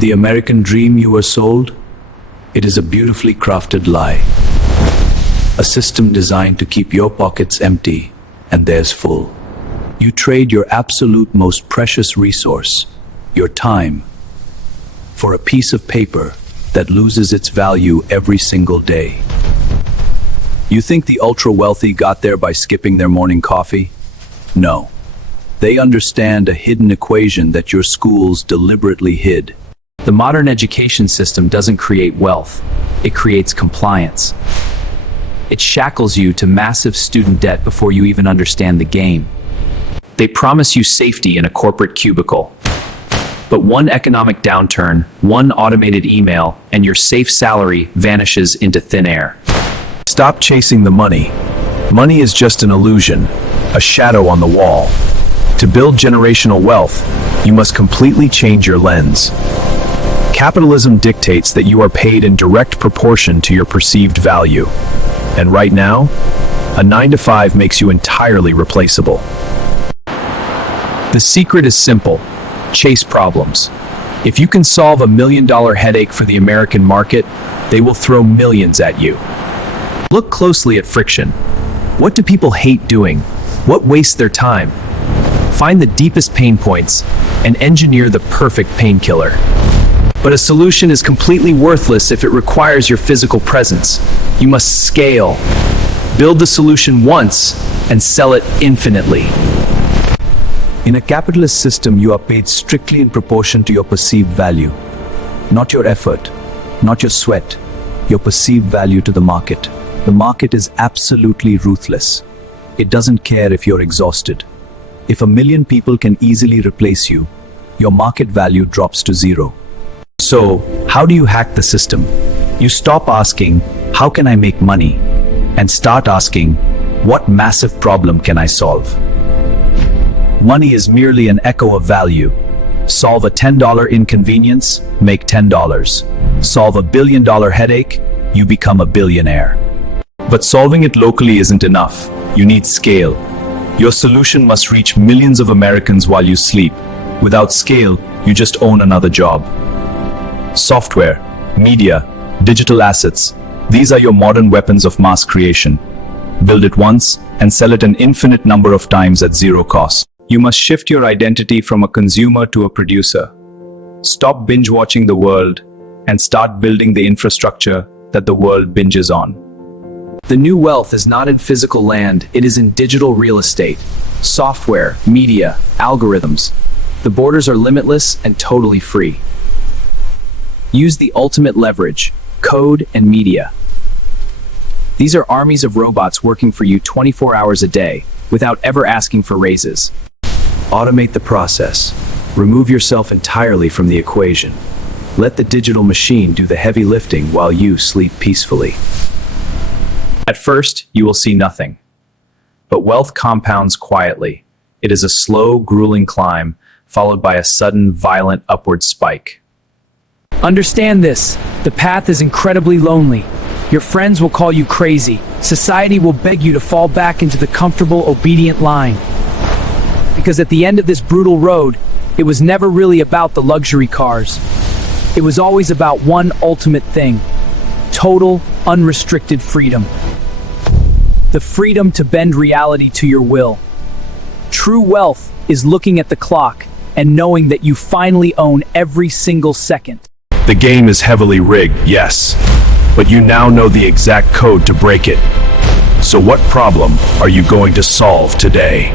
The American dream you were sold? It is a beautifully crafted lie. A system designed to keep your pockets empty and theirs full. You trade your absolute most precious resource, your time, for a piece of paper that loses its value every single day. You think the ultra-wealthy got there by skipping their morning coffee? No. They understand a hidden equation that your schools deliberately hid. The modern education system doesn't create wealth, it creates compliance. It shackles you to massive student debt before you even understand the game. They promise you safety in a corporate cubicle. But one economic downturn, one automated email, and your safe salary vanishes into thin air. Stop chasing the money. Money is just an illusion, a shadow on the wall. To build generational wealth, you must completely change your lens. Capitalism dictates that you are paid in direct proportion to your perceived value. And right now, a 9-to-5 makes you entirely replaceable. The secret is simple: chase problems. If you can solve $1 million headache for the American market, they will throw millions at you. Look closely at friction. What do people hate doing? What wastes their time? Find the deepest pain points and engineer the perfect painkiller. But a solution is completely worthless if it requires your physical presence. You must scale. Build the solution once and sell it infinitely. In a capitalist system, you are paid strictly in proportion to your perceived value. Not your effort, not your sweat, your perceived value to the market. The market is absolutely ruthless. It doesn't care if you're exhausted. If 1 million people can easily replace you, your market value drops to zero. So, how do you hack the system? You stop asking, how can I make money? And start asking, what massive problem can I solve? Money is merely an echo of value. Solve a $10 inconvenience, make $10. Solve a $1 billion headache, you become a billionaire. But solving it locally isn't enough. You need scale. Your solution must reach millions of Americans while you sleep. Without scale, you just own another job. Software, media, digital assets, these are your modern weapons of mass creation. Build it once and sell it an infinite number of times at zero cost. You must shift your identity from a consumer to a producer. Stop binge-watching the world and start building the infrastructure that the world binges on. The new wealth is not in physical land, it is in digital real estate. Software, media, algorithms. The borders are limitless and totally free. Use the ultimate leverage, code and media. These are armies of robots working for you 24 hours a day, without ever asking for raises. Automate the process. Remove yourself entirely from the equation. Let the digital machine do the heavy lifting while you sleep peacefully. At first, you will see nothing. But wealth compounds quietly. It is a slow, grueling climb, followed by a sudden, violent upward spike. Understand this. The path is incredibly lonely. Your friends will call you crazy. Society will beg you to fall back into the comfortable, obedient line. Because at the end of this brutal road, it was never really about the luxury cars. It was always about one ultimate thing: total, unrestricted freedom. The freedom to bend reality to your will. True wealth is looking at the clock and knowing that you finally own every single second. The game is heavily rigged, yes, but you now know the exact code to break it. So what problem are you going to solve today?